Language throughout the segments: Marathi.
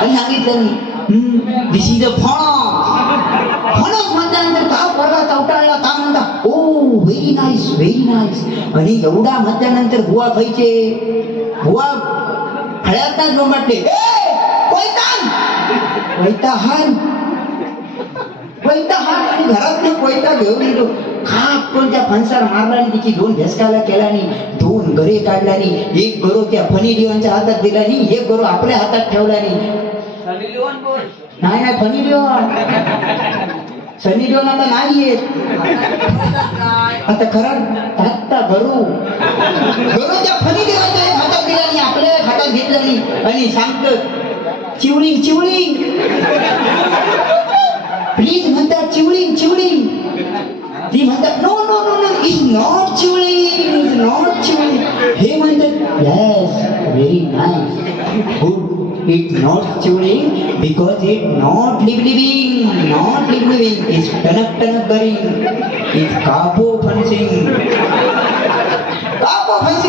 आणि सांगितलं मी दिस इज अ फणस म्हटल्यानंतर का पोरगा चौटाळला का म्हणता ओ व्हेरी नाईस आणि एवढा म्हटल्यानंतर बुवा खायचे बुवा खळ्यात नाही लोंबाटले वैताहान आणि घरात वैता घेऊन येतो खाप पण त्या फणसाला मारला आणि तिची 2 भेसकाला केला आणि 2 गरे काढला आणि एक गरो त्या फनी लिओनच्या हातात दिला आणि एक गरो आपल्या हातात ठेवला नाही फनी लिओन सनी लिओन आता नाही येत आता खरं आता गरो त्या फनी लिओनच्या हातात दिला आणि आपल्या हातात घेतला आणि सांगत चिवळी प्लीज म्हणतात चिवळी ती म्हणतात नो इज नॉट चिवळी हे म्हणतात yes very nice good it not चिवळी because it not living is टनक करिंग इज कापो फन्सिंग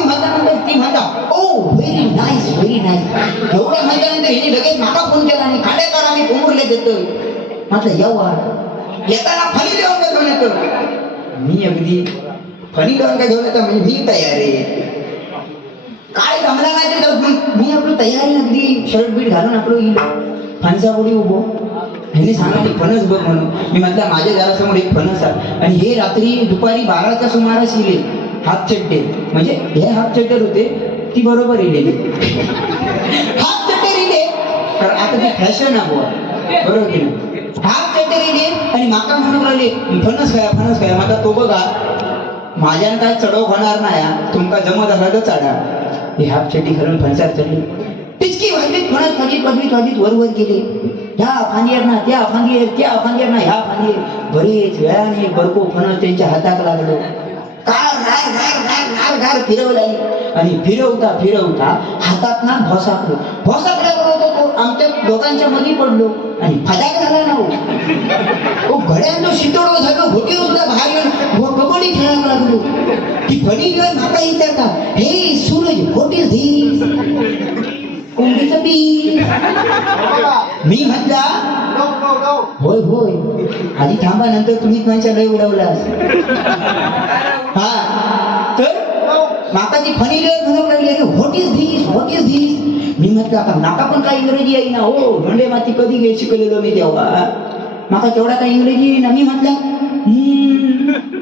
म्हणल्यानंतर ती म्हणता ओ व्हेरी नाईस एवढं म्हणल्यानंतर हिने लगेच माका फोन केला आणि खाडेकर आम्ही कोंबुरले देतोय म्हटलं येणार येताना फणी लिहून घेऊन येतो मी अगदी फणी लिहून का घेऊन येतो म्हणजे मी तयार आहे काय जमला नाही तर मी आपलं तयारी अगदी शर्ट बीट घालून आपलं फणसापुढे उभो ह्याने सांगितले फणस बघ म्हणून मी म्हटलं माझ्या घरासमोर एक फणस आहे आणि हे रात्री दुपारी 12च्या सुमारास येले हाफ चड्डे म्हणजे हे हाफ चड्डर होते ती बरोबर येलेली हाफ चड्डर येले तर आता ती फॅशन आहे बुवा बरोबर की नाही हाफ चड्डर येले आणि माका म्हणून राहिले फणस खाया माका तो बघा माझ्यानं काय चढव होणार नाही तुमका जमत असला तर चढा हे हाफ चड्डी घालून फणसार चढली टिचकी वाजलीत फणस वाजलीत वर गेले ह्या फांदीवर ना त्या फांदीवर ना ह्या फांदीवर बरेच वेळाने बरको फणस त्यांच्या हातात लागलो गार फिरवला आणि फिरवता हातात ना भोसाकल्याबरोबर तो आमच्या दोघांच्या मध्ये पडलो आणि फदाक झाला ना हो घड्यांनो शितोडो झालो घोटी सुद्धा बाहेर येऊन कबड्डी खेळायला लागलो ती फणी घेऊन माका विचारता हे सूरज व्हॉट इज धिस कोंबडीचं पीस मी म्हटला होय आधी थांबा नंतर तुम्ही माझ्या लय उडवलास हा तर माका ती फनी म्हणून लागली व्हॉट इज धिस मी म्हटलं आता माका पण काही इंग्रजी आहे ना हो धोंडे माती कधी घे शिकलेलो मी तेव्हा माका तेवढा काही इंग्रजी आहे ना मी म्हटलं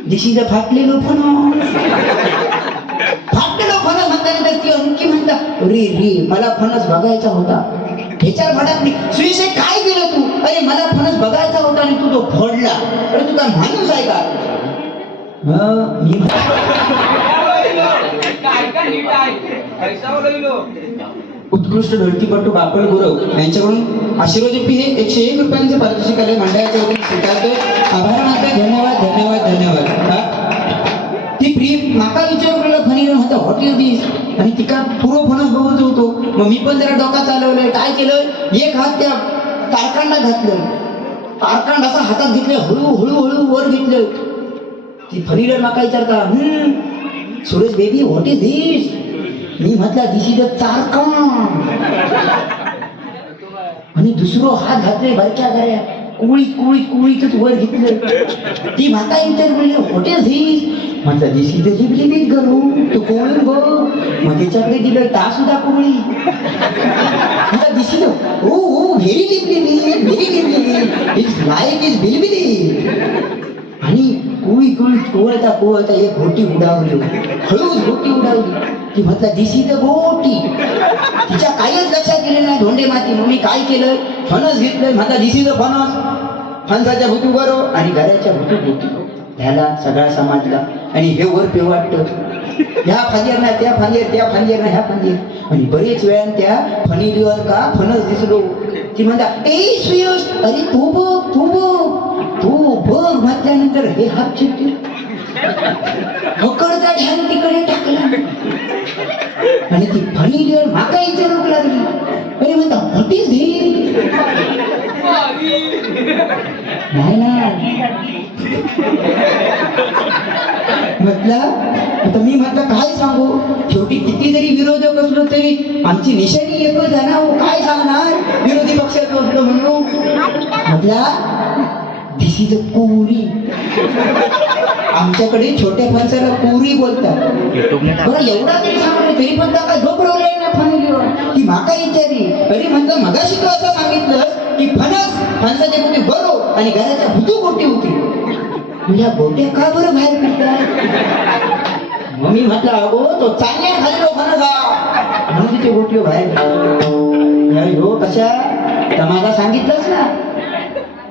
दिस इज अ फाटलेलो फणस म्हटल्यानंतर ती अंकी म्हणता रे मला फणस बघायचा होता ह्याच्यावर भडक नाही सुयशे काय केलं तू अरे मला फणस बघायचा होता आणि तू तो फोडला अरे तू काय माणूस आहे का मी उत्कृष्ट ढोलकीपटू बापल गुरव यांच्याकडून आशीर्वाद हे 101 रुपयांचे पारितोषिक आले मंडळाच्या वतीने स्वीकारतो आभार मानतो धन्यवाद ती प्रिय माका विचारलेलं फणी होता व्हॉट इज दिस आणि तिका पूर्ण फणस बघत होतो मग मी पण जरा डोका चालवलंय काय केलं एक हात त्या तारकांडात घातलं तारकांड असा हातात घेतलं हळू वर घेतलं ती फणीला माका विचारता सुरेश बेबी व्हॉट इज दिस मी म्हटलं दिस इज अ तारकांड आणि दुसरो हात घातले बारक्या गाड्या कुळीतच वर घेतलं ती माता विचार बोलली व्हॉट इज धिस म्हटलं दिस इज अ लिबलिबीत गरू तू कोण बघ मग त्याच्याकडे दिलं ता सुद्धा कोळी म्हटलं दिस इज ओ व्हेरी लिबलिबीत इट्स लाईक इज बिलबिली आणि कोळता एक घोटी उडावली हळूच घोटी उडावली ती म्हटलं दिस इज अ गोटी तिच्या काहीच लक्षात गेले नाही धोंडे माती मग मी काय केलं फणस घेतलं म्हटलं दिस इज अ फणसाच्या भुतू बरो आणि घराच्या भुतू गोटी ह्याला सगळा समाजला आणि हे वर पेवाटतं ह्या फांदीवर ना त्या फांदीवर ना ह्या फांदीवर आणि बरेच वेळान त्या फणीवर का फणस दिसलो ती म्हणता ए सुयश अरे तू बघ म्हटल्यानंतर हे हात चिट्टी हकडचा ध्यान तिकडे टाकला आणि ती फणीवर माका विचारूक लागली अरे म्हणता व्हॉट इज धिस नाही ना म्हटलं आता मी म्हटलं काय सांगू शेवटी किती जरी विरोधक असलो तरी आमची निशाणी एकच आहे ना काय सांगणार विरोधी पक्षाचं असलं म्हणून म्हटला दिस इज अ कुरी. आमच्याकडे छोट्या फणसाला कुरी बोलतात. बरं एवढा तरी सांगले तरी पण का झोपडवलंय ना फॅमिलीवर की माका विचारी. अरे म्हणलं मगाशी तू असं सांगितलंस की फणसाच्या गोटी बरो आणि घराच्या भुतू गोटी होती. म्हणजे गोट्या का बरं बाहेर काढतात. मग मी म्हटलं अगो तो चांगल्या खाली फणसा म्हणून तिथे गोटी बाहेर हो कशा तमागा सांगितलंच ना.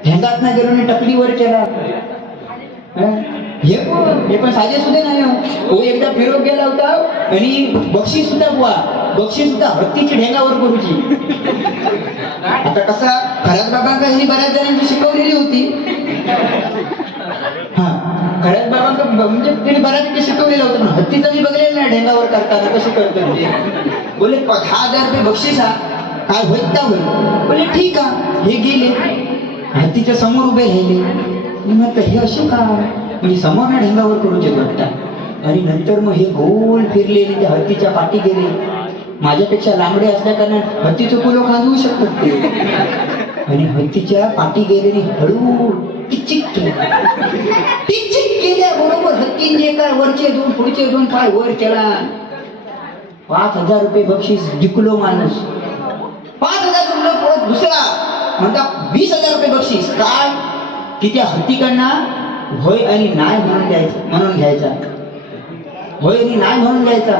झेंगात ना गेलो टकलीवर केला. हे पण साधे सुद्धा नाही हो. एकदा फिरोग गेला होता आणि बक्षीस सुद्धा बक्षीस सुद्धा हत्तीची ढेंगावर करूची. आता कसा खराब बाबांका ह्यांनी बऱ्याच जणांची शिकवलेली होती. हा खऱ्याच बाबांका म्हणजे त्यांनी बऱ्यापैकी शिकवलेलं होतं. हत्तीचं मी बघलेलं नाही ढेंगावर करताना कशी करतो. बोले 10,000 रुपये बक्षीस हा काय होत का होईल. बोले ठीक आहे. हे गेले हत्तीच्या समोर उभे राहिले. म्हटलं हे असं का म्हणजे समोर ना ढेंगावर करूचे वाटतात. आणि नंतर मग हे गोल फिरले त्या हत्तीच्या पाठी गेले. माझ्यापेक्षा लांबडे असल्या कारण हत्तीचं कुलो खांदवू शकतात ते. आणि हत्तीच्या पाठी गेलेली हळू टिचिक केल्याबरोबर हत्तीने काय वरचे दोन पुढचे दोन पाय वर केला. 5,000 रुपये बक्षीस जिंकलो माणूस. 5,000 रुपये परत दुसरा म्हणता 20,000 रुपये बक्षीस. काय की त्या हत्तीकडनं होय आणि नाही म्हणून घ्यायचा. होय आणि नाही म्हणून घ्यायचा.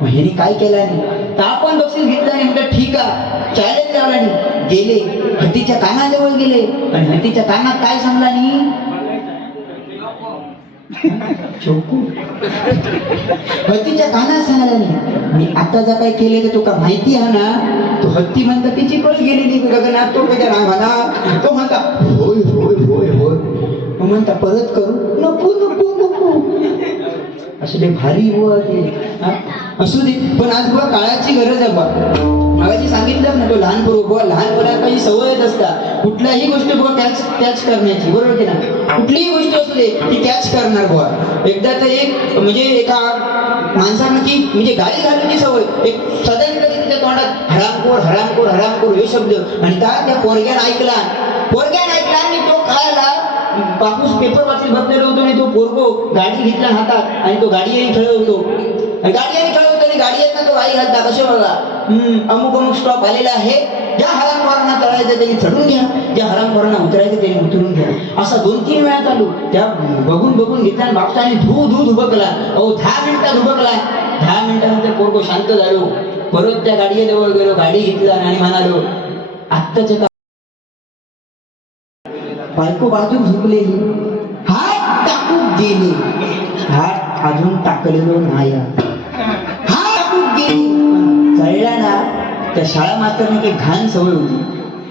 ह्यानी काय केलं नाही तर आपण बक्षीस घेतलं आणि म्हणतात ठीक आहे चॅलेंज लावला नाही. गेले हत्तीच्या कानाजवळ गेले आणि हत्तीच्या कानात काय सांगला नाही चोकू. हत्तीच्या कानात सांगला नाही मी आता जर काय केले तर तुका माहिती आहे ना. तो हत्ती म्हणता तिची पळ गेलेली गगनात तो कधी नाही म्हणा. तो म्हणता होय होय होय होय. म्हणता परत करू नको नको नको. असू दे भारी असू दे पण आज बुवा काळाची गरज आहे बा. मागाशी सांगितलं ना तो लहान पोरं बुवा लहान पोरांची सवयच असता कुठल्याही गोष्ट बुवा कॅच करण्याची. बरोबर की ना. कुठलीही गोष्ट असू दे ती कॅच करणार बुवा. एकदा तर एक म्हणजे एका माणसानं की म्हणजे गाडी घालण्याची सवय एक सदन कधी तिच्या तोंडात हरामखोर हरामखोर हरामखोर हे शब्द आणि त्या पोरग्यानं ऐकला आणि तो काय आला बापूस पेपर वाचून बसलेलो होतो आणि तो पोरगो गाडी घेतला हातात आणि तो गाडी खेळत होतो आणि गाडी येत ना तो गाडी घालता कसे बघा अमुक स्टॉप आलेला आहे. ज्या हरामखोरांना चढायचं त्यांनी चढून घ्या ज्या हरामखोरांना उतरायचं त्यांनी उतरून घ्या. असा 2-3 वेळा चालू. त्या बघून घेतला बापसाने धू धुबकला. 10 मिनिटात धुबकला. 10 मिनिटानंतर पोरगो शांत झालो. परत त्या गाडीजवळ गेलो गाडी घेतला आणि म्हणालो आत्ताच्या बायको बाजूक झुकलेली हात टाकून गेले. हात अजून टाकलेलो नाही. हात टाकून गेली कळला ना. त्या शाळा मास्तरने काही घाण सवय होती.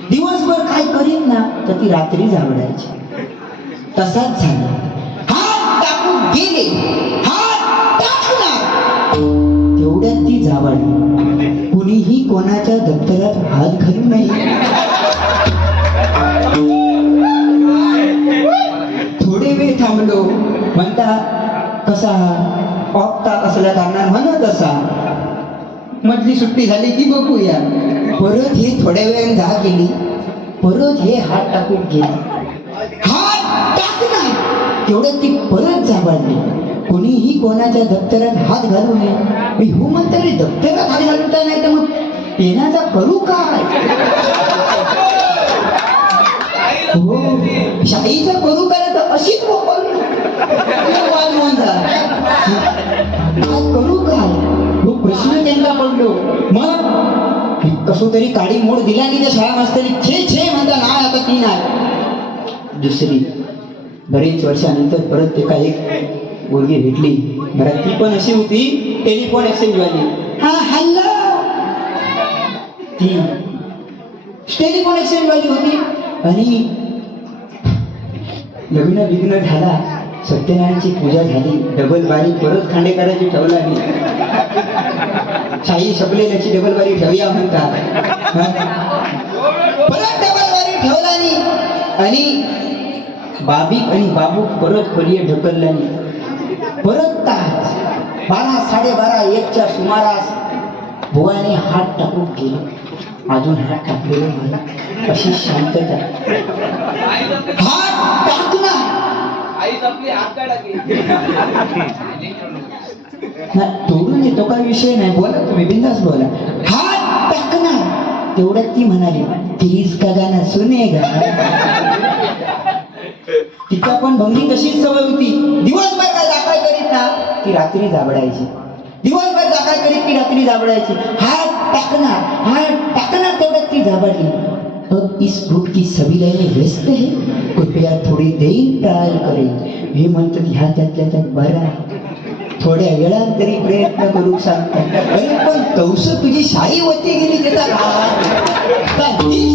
दिवसभर काय करीत ना तर ती रात्री झावडायची. तसाच झाला. हात टाकून गेले हात टाकणार तेवढ्यात ती झावडली. कुणीही कोणाच्या दप्तरात हात घालू नये. थोडे वेळ थांबलो. म्हणता कसा ऑफ ताक असल्या कारणाने म्हणत असा मधली सुट्टी झाली की बघूया. परत हे थोड्या वेळाने जा केली. परत हे हात टाकून गेली. हात टाकणार तेवढ्यात ती परत झाबाडली. कोणीही कोणाच्या दप्तरात हात घालू नये. मी हो म्हणता रे दप्तरात हात घालता नाही तर मग पेनाचा करू काय. हो शाईचा करू काय तर अशीच करू काय हो प्रश्न त्यांना पडलो. मग कसं तरी काडी मोड दिला की त्या शाळा मास्तरी छे म्हणता नाही आता ती नाही. दुसरी बरीच वर्षानंतर परत ते काय एक मुलगी भेटली. बरं ती पण अशी होती टेलिफोन एक्सचेंज वाली. हा हॅलो ती टेलिफोन एक्सचेंज वाली होती. आणि लग्न झाला. सत्यनारायणची पूजा झाली. डबल बारी परत खांडेकरांची ठेवला नाही. शाही शबलेल्याची डबल बारी ठेवूया म्हणतात. परत डबल बारी ठेवला नाही. आणि बाबी आणि बाबू परत खोलीये ढकलला नाही. परत तास 12, 12:30, 1च्या सुमारास बुवाने हात टाकून गेले. अजून हात टाकलेले मला अशी शांतता. हात टाकला तोडून येतो काही विषय नाही, बोला तुम्ही बिंदास बोला. हात टाकणार तेवढ्यात ती म्हणाली प्लीज का गाणं सुनेगा. तिचा पण भंगी तशीच सवय होती. दिवसभर काय दाखवाय करीत ना ती रात्री जाबडायची. दिवसभर दाखवाय करीत ती रात्री जाबडायची. हात टाकणार तेवढ्यात ती जाबडली. अब इस फ्रूट की सभी लाइनें व्यस्त है, कृपया थोडी देर ट्रायल करेल. हे म्हणतात ह्या त्यातल्या त्यात बरा थोड्या वेळात तरी प्रयत्न करू सांगतात. अरे पण तवस तुझी शाही होती गेली त्याचा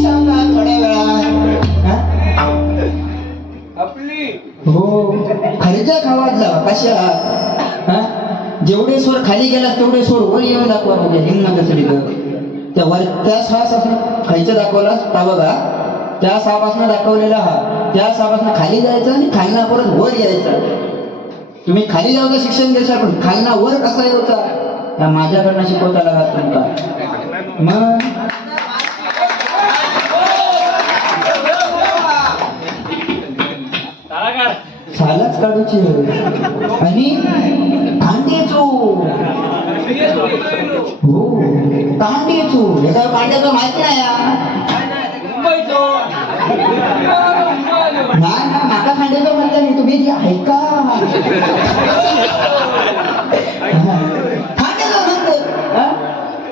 सांगा थोड्या वेळात आपली हो खालीच्या खावात जावा कशा. जेवढे स्वर खाली गेला तेवढे स्वर वर येऊन दाखवा बघा हिंमत असेल त्या वर त्या श्वास असं खायचं दाखवला हा बघा त्या सापासनं दाखवलेला हा त्या सापासनं खाली जायचं आणि खालना परत वर यायचं. तुम्ही खाली जाऊचं शिक्षण घ्यायचं पण खालना वर कसा यायचा त्या माझ्याकडनं शिकवता लागत तुमका. मग सालाच काढूची आणि कांड्याचो हो कांड्याचो एका कांड्याचं माहिती नाही नाही ना माका खांद्याचं म्हणता नाही तुम्ही ऐका खांद्याचं म्हणतो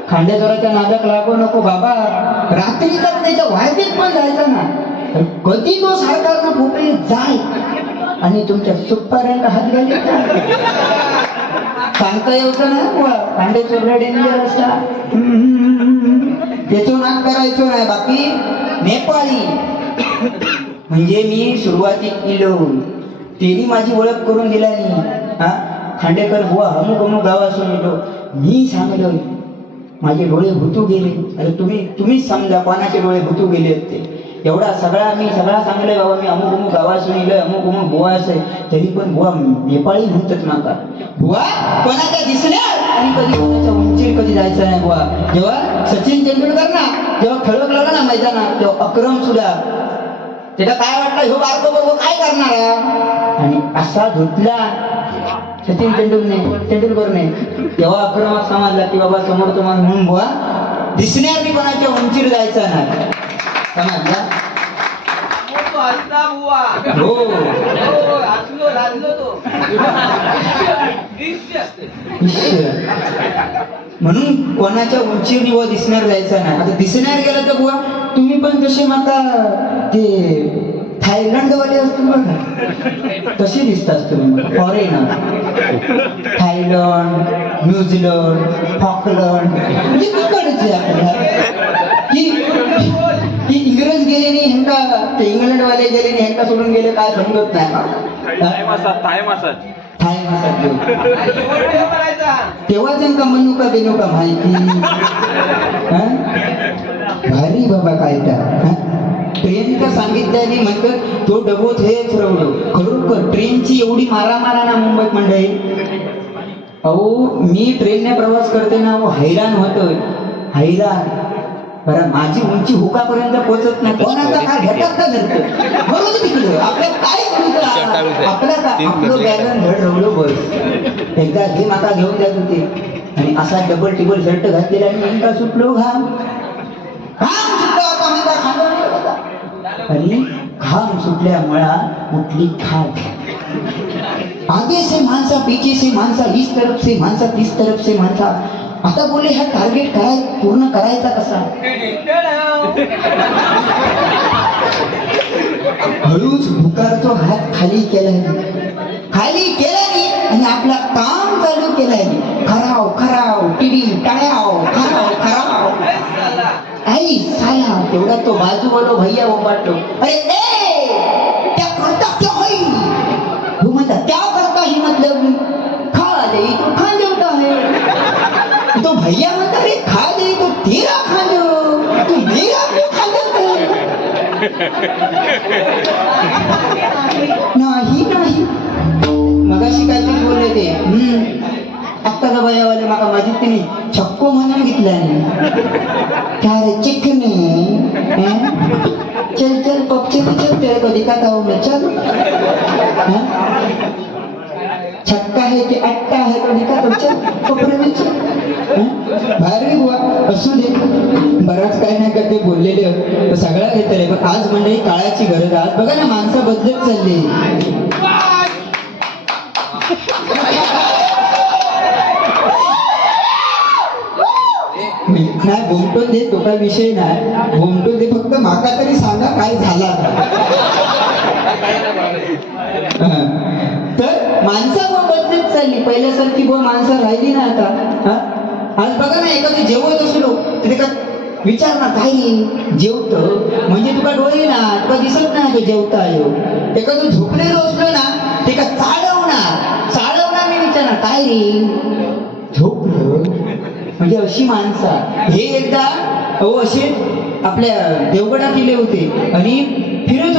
खांद्याचोराच्या नादात लागू नको बाबा. रात्रीचा त्याच्या वायदेत पण जायचं ना कधी तो सरकारनं भोपळी जाय आणि तुमच्या सुप्पाऱ्यांना हात घाली सांगता येऊचं ना बुवा कांद्याचोरला डेंजर असता त्याचो नाक करायचो नाही. बाकी नेपाळी म्हणजे मी सुरुवातीक केलो तेनी माझी ओळख करून दिला नाही. हा खांडेकर बुवा अमुक अमुक गावासून येतो मी सांगलो माझे डोळे भुतू गेले. अरे तुम्हीच समजा कोणाचे डोळे भुतू गेले ते एवढा सगळा मी सगळा सांगले बाबा मी अमुक अमुक गावासून येलोय अमुक अमुक बुवा असे तरी पण बुवा नेपाळी म्हणतात माका. बुवा कोणाच्या दिसण्यात आणि कधी कोणाच्या उंचीवर कधी जायचं नाही बुवा. जेव्हा सचिन तेंडुलकर ना जेव्हा खळकला ना मैदानात तेव्हा अक्रम सुद्धा त्याला काय वाटलं ह्यो बारको बघू काय करणार आणि असा धुतला सचिन तेंडुलकरने तेव्हा अक्रमात समजला की बाबा समोर तुम्हाला म्हणून बुवा दिसण्यावर मी कोणाच्या उंचीवर जायचं नाही समजला. हो म्हणून कोणाच्या उंचीवर निवड दिसणार जायचं नाही. आता दिसणार गेलं तर बुवा तुम्ही पण तसे माता ते थायलंड वाले असतो बघा तसे दिसतात तुम्ही फॉरेनर. थायलंड न्यूझीलंड फॉकलंड म्हणजे तिकडचे आपल्याला की इंग्रज गेले नाही ह्यांका ते इंग्लंड वाले गेले नाही ह्यांका सोडून गेले काय समजत नाही. थाय मसाज तेव्हा त्यांना म्हणू का देणू का माहिती भारी बाबा काय त्या ट्रेनचं सांगितल्याने म्हणतात तो डबोत हेच रवलो खरोखर ट्रेनची एवढी मारामारा ना मुंबईत मंडळी. अहो मी ट्रेनने प्रवास करते ना हैराण होतोय हैराण. बरं माझी उंची हुकापर्यंत पोहोचत नाही कोणाचा काय घटक का धरत बरोबर तिकडे आपल्याला काय करूचं आपलं बॅलन्स धड रवलो बस. एकदा हे माता घेऊन जात होते आणि असा डबल टिबल शर्ट घातलेला आणि नेमका सुटलो घाम सुटला होता आणि घाम सुटल्यामुळा उठली खाट. आगे से माणसा पीछे से माणसा इस तरफ से माणसा तीस तरफ से माणसा. आता बोले हा टार्गेट पूर्ण करायचा कसा. हळूच भुकारतो हात खाली केल्याने आणि आपला काम चालू केल्याने खराव खराव टिडी टाळ्याव खराव आई साला तेवढा तो बाजूवालो भैया ओबाटतो अरे त्या करता क्या होई वो म्हणता त्या करता ही मतलब खा दे तो खा देवता है तो भैया म्हणता रे खा दे तो तेरा खा दो तू मेरा क्यों खा देता नाही मगाशी काहीतरी बोलले ते आत्ताचा भैयावाले माका माहिती नाही छक्को म्हणून घेतल्याने क्या रे चिकने चल चल पक्षी चल तेरे को दिखाता हूँ मैं चल छक्का है की अट्टा है तो दिखाता हूँ चल कोपरे में चल बाहेर गे बुवा असू दे बराच काय नाही करते बोललेले तर सगळ्या घेतले पण आज मंडळी काळाची गरज आहे. आज बघा ना माणसं बदलत चालली. नाही बोमटून दे तो काय विषय नाही बोमटून दे फक्त माका तरी सांगा काय झाला तर माणसं बदलत चालली. पहिल्यासारखी बुवा माणसं राहिली ना आता. आज बघा ना एखादी जेवत असलो तरी का विचारणार काय जेवत म्हणजे तुका डोळे ना तुका दिसत नाही तो जेवता येऊ. एखादं झोपलेलो असलो ना ते का चालवणार मी विचारणार काय रे झोपलं म्हणजे अशी माणसं. हे एकदा असे आपल्या देवगडात गेले होते आणि फिरत